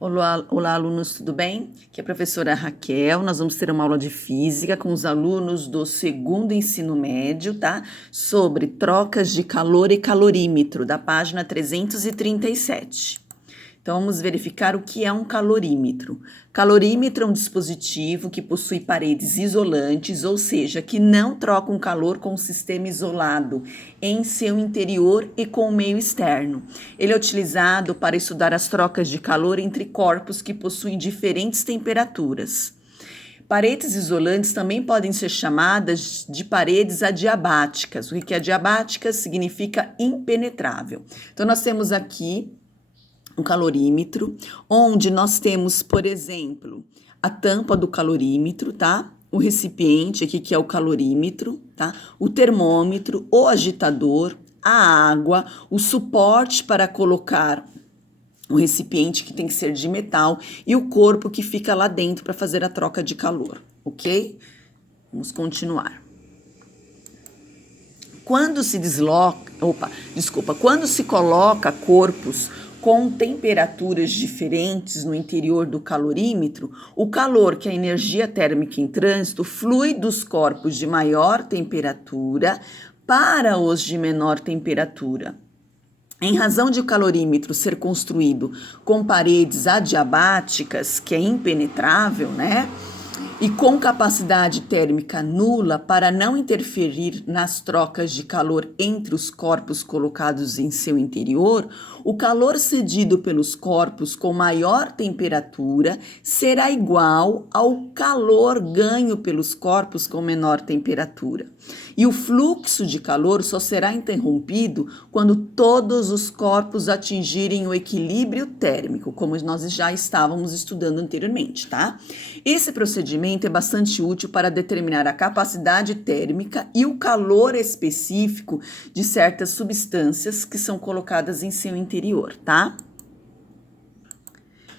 Olá, alunos, tudo bem? Aqui é a professora Raquel. Nós vamos ter uma aula de física com os alunos do segundo ensino médio, tá? Sobre trocas de calor e calorímetro, da página 337. Então, vamos verificar o que é um calorímetro. Calorímetro é um dispositivo que possui paredes isolantes, ou seja, que não trocam calor com o sistema isolado em seu interior e com o meio externo. Ele é utilizado para estudar as trocas de calor entre corpos que possuem diferentes temperaturas. Paredes isolantes também podem ser chamadas de paredes adiabáticas. O que é adiabática? Significa impenetrável. Então, nós temos aqui um calorímetro, onde nós temos, por exemplo, a tampa do calorímetro, tá? O recipiente aqui, que é o calorímetro, tá? O termômetro, o agitador, a água, o suporte para colocar o recipiente, que tem que ser de metal, e o corpo que fica lá dentro para fazer a troca de calor, ok? Vamos continuar. Quando se coloca corpos com temperaturas diferentes no interior do calorímetro, o calor, que é a energia térmica em trânsito, flui dos corpos de maior temperatura para os de menor temperatura. Em razão de o calorímetro ser construído com paredes adiabáticas, que é impenetrável, né? E com capacidade térmica nula para não interferir nas trocas de calor entre os corpos colocados em seu interior, o calor cedido pelos corpos com maior temperatura será igual ao calor ganho pelos corpos com menor temperatura. E o fluxo de calor só será interrompido quando todos os corpos atingirem o equilíbrio térmico, como nós já estávamos estudando anteriormente, tá? Esse procedimento é bastante útil para determinar a capacidade térmica e o calor específico de certas substâncias que são colocadas em seu interior, tá?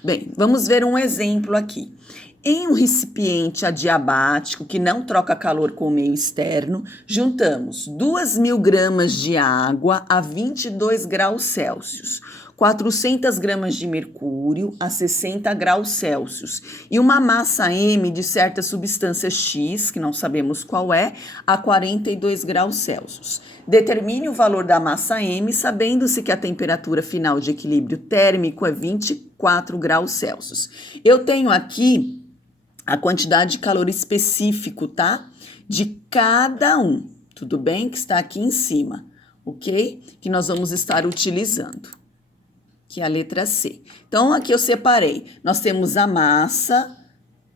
Bem, vamos ver um exemplo aqui. Em um recipiente adiabático que não troca calor com o meio externo, juntamos 2.000 gramas de água a 22 graus Celsius, 400 gramas de mercúrio a 60 graus Celsius e uma massa M de certa substância X, que não sabemos qual é, a 42 graus Celsius. Determine o valor da massa M, sabendo-se que a temperatura final de equilíbrio térmico é 24 graus Celsius. Eu tenho aqui a quantidade de calor específico, tá? De cada um, tudo bem? Que está aqui em cima, ok? Que nós vamos estar utilizando, que é a letra C. Então, aqui eu separei. Nós temos a massa,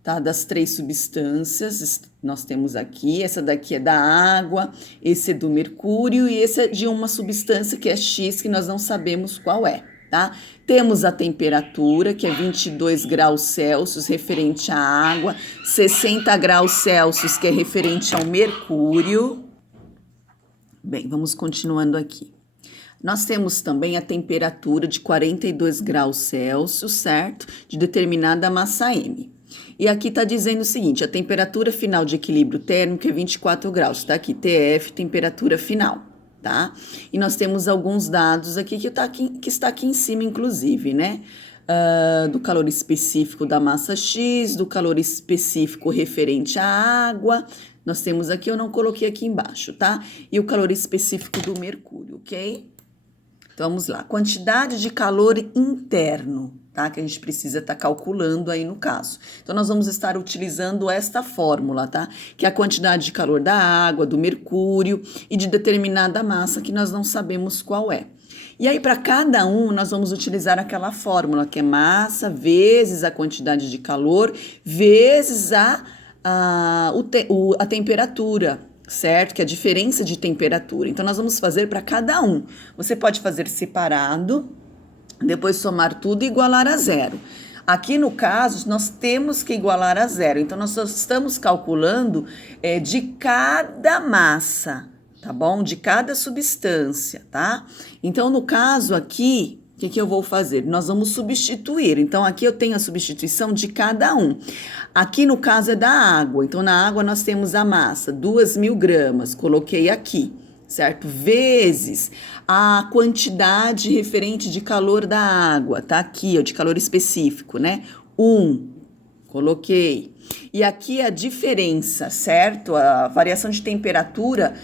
tá? Das três substâncias, nós temos aqui, essa daqui é da água, esse é do mercúrio e esse é de uma substância que é X, que nós não sabemos qual é. Tá? Temos a temperatura, que é 22 graus Celsius, referente à água, 60 graus Celsius, que é referente ao mercúrio. Bem, vamos continuando aqui. Nós temos também a temperatura de 42 graus Celsius, certo? De determinada massa M. E aqui está dizendo o seguinte, a temperatura final de equilíbrio térmico é 24 graus, tá aqui, TF, temperatura final. Tá? E nós temos alguns dados aqui que está aqui em cima, inclusive, né? Do calor específico da massa X, do calor específico referente à água. Nós temos aqui, eu não coloquei aqui embaixo, tá? E o calor específico do mercúrio, ok? Então, vamos lá. Quantidade de calor interno, tá? Que a gente precisa estar calculando aí no caso. Então, nós vamos estar utilizando esta fórmula, tá? Que é a quantidade de calor da água, do mercúrio e de determinada massa que nós não sabemos qual é. E aí, para cada um, nós vamos utilizar aquela fórmula, que é massa vezes a quantidade de calor vezes a temperatura, certo? Que é a diferença de temperatura. Então, nós vamos fazer para cada um. Você pode fazer separado, depois somar tudo e igualar a zero. Aqui, no caso, nós temos que igualar a zero. Então, nós só estamos calculando de cada massa, tá bom? De cada substância, tá? Então, no caso aqui, o que eu vou fazer? Nós vamos substituir. Então, aqui eu tenho a substituição de cada um. Aqui, no caso, é da água. Então, na água nós temos a massa, 2.000 gramas. Coloquei aqui, certo? Vezes a quantidade referente de calor da água, tá aqui, ó, de calor específico, né? 1, coloquei. E aqui a diferença, certo? A variação de temperatura,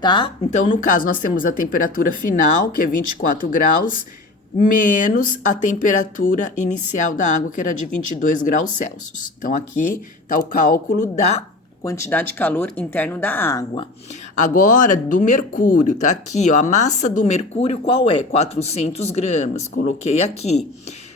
tá? Então, no caso, nós temos a temperatura final, que é 24 graus, menos a temperatura inicial da água, que era de 22 graus Celsius. Então, aqui está o cálculo da quantidade de calor interno da água. Agora, do mercúrio, tá aqui, ó, a massa do mercúrio qual é? 400 gramas, coloquei aqui.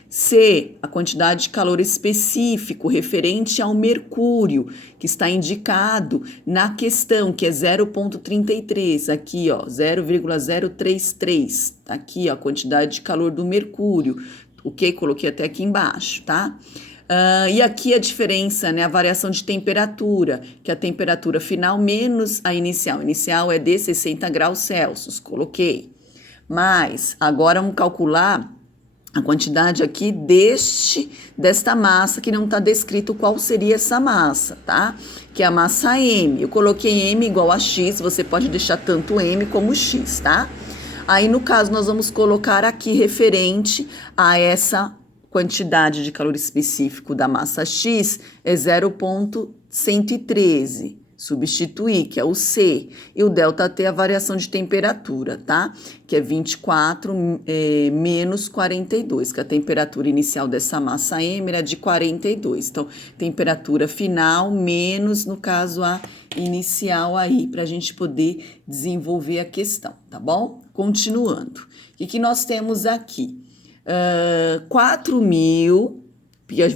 C, a quantidade de calor específico referente ao mercúrio, que está indicado na questão, que é 0,33, aqui, ó, 0,033, tá aqui, ó, a quantidade de calor do mercúrio, ok? Coloquei até aqui embaixo, tá? E aqui a diferença, né, a variação de temperatura, que é a temperatura final menos a inicial. A inicial é de 60 graus Celsius, coloquei. Mas, agora vamos calcular a quantidade aqui desta massa, que não está descrito qual seria essa massa, tá? Que é a massa M. Eu coloquei M igual a X, você pode deixar tanto M como X, tá? Aí, no caso, nós vamos colocar aqui referente a essa quantidade de calor específico da massa X, é 0,113. Substituir, que é o C, e o ΔT é a variação de temperatura, tá? Que é 24 menos 42, que a temperatura inicial dessa massa M era de 42. Então, temperatura final menos, no caso, a inicial aí, para a gente poder desenvolver a questão, tá bom? Continuando. O que nós temos aqui? 4.000...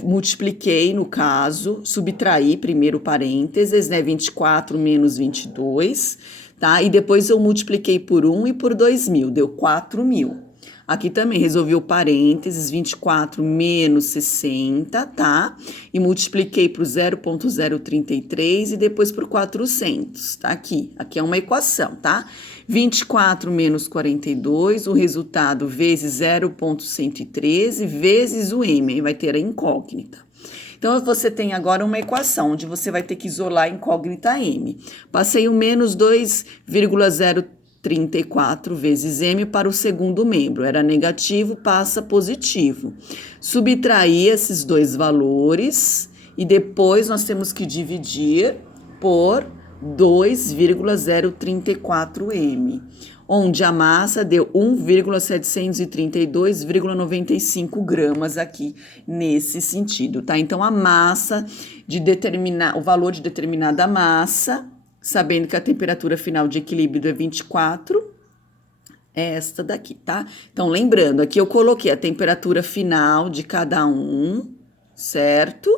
multipliquei, no caso, subtraí primeiro parênteses, né, 24 menos 22, tá? E depois eu multipliquei por 1 e por 2.000, deu 4.000. Aqui também resolvi o parênteses, 24 menos 60, tá? E multipliquei por 0,033 e depois por 400, tá? Aqui é uma equação, tá? 24 menos 42, o resultado vezes 0,113 vezes o M, aí vai ter a incógnita. Então, você tem agora uma equação, onde você vai ter que isolar a incógnita M. Passei o menos 2,034 vezes M para o segundo membro. Era negativo, passa positivo. Subtrair esses dois valores e depois nós temos que dividir por 2,034 M, onde a massa deu 1,732,95 gramas aqui nesse sentido, tá? Então, a massa o valor de determinada massa, sabendo que a temperatura final de equilíbrio é 24, é esta daqui, tá? Então, lembrando, aqui eu coloquei a temperatura final de cada um, certo?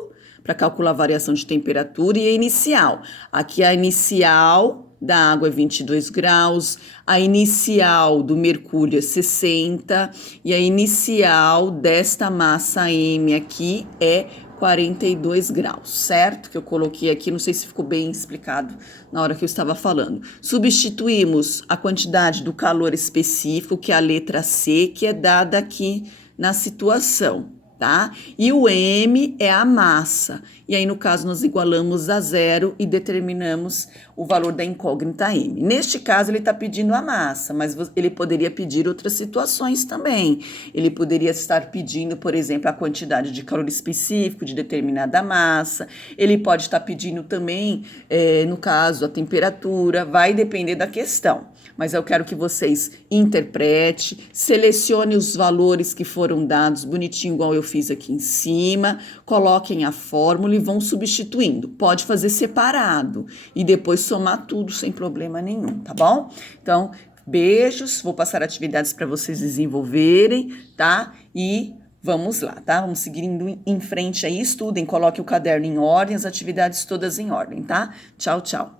Para calcular a variação de temperatura e a inicial. Aqui a inicial da água é 22 graus, a inicial do mercúrio é 60 e a inicial desta massa M aqui é 42 graus, certo? Que eu coloquei aqui, não sei se ficou bem explicado na hora que eu estava falando. Substituímos a quantidade do calor específico, que é a letra C, que é dada aqui na situação. Tá? E o M é a massa. E aí, no caso, nós igualamos a 0 e determinamos o valor da incógnita M. Neste caso, ele está pedindo a massa, mas ele poderia pedir outras situações também. Ele poderia estar pedindo, por exemplo, a quantidade de calor específico de determinada massa. Ele pode estar pedindo também, no caso, a temperatura. Vai depender da questão. Mas eu quero que vocês interpretem, selecione os valores que foram dados bonitinho, igual eu fiz aqui em cima, coloquem a fórmula e vão substituindo. Pode fazer separado e depois somar tudo sem problema nenhum, tá bom? Então, beijos, vou passar atividades para vocês desenvolverem, tá? E vamos lá, tá? Vamos seguir indo em frente aí, estudem, coloquem o caderno em ordem, as atividades todas em ordem, tá? Tchau, tchau.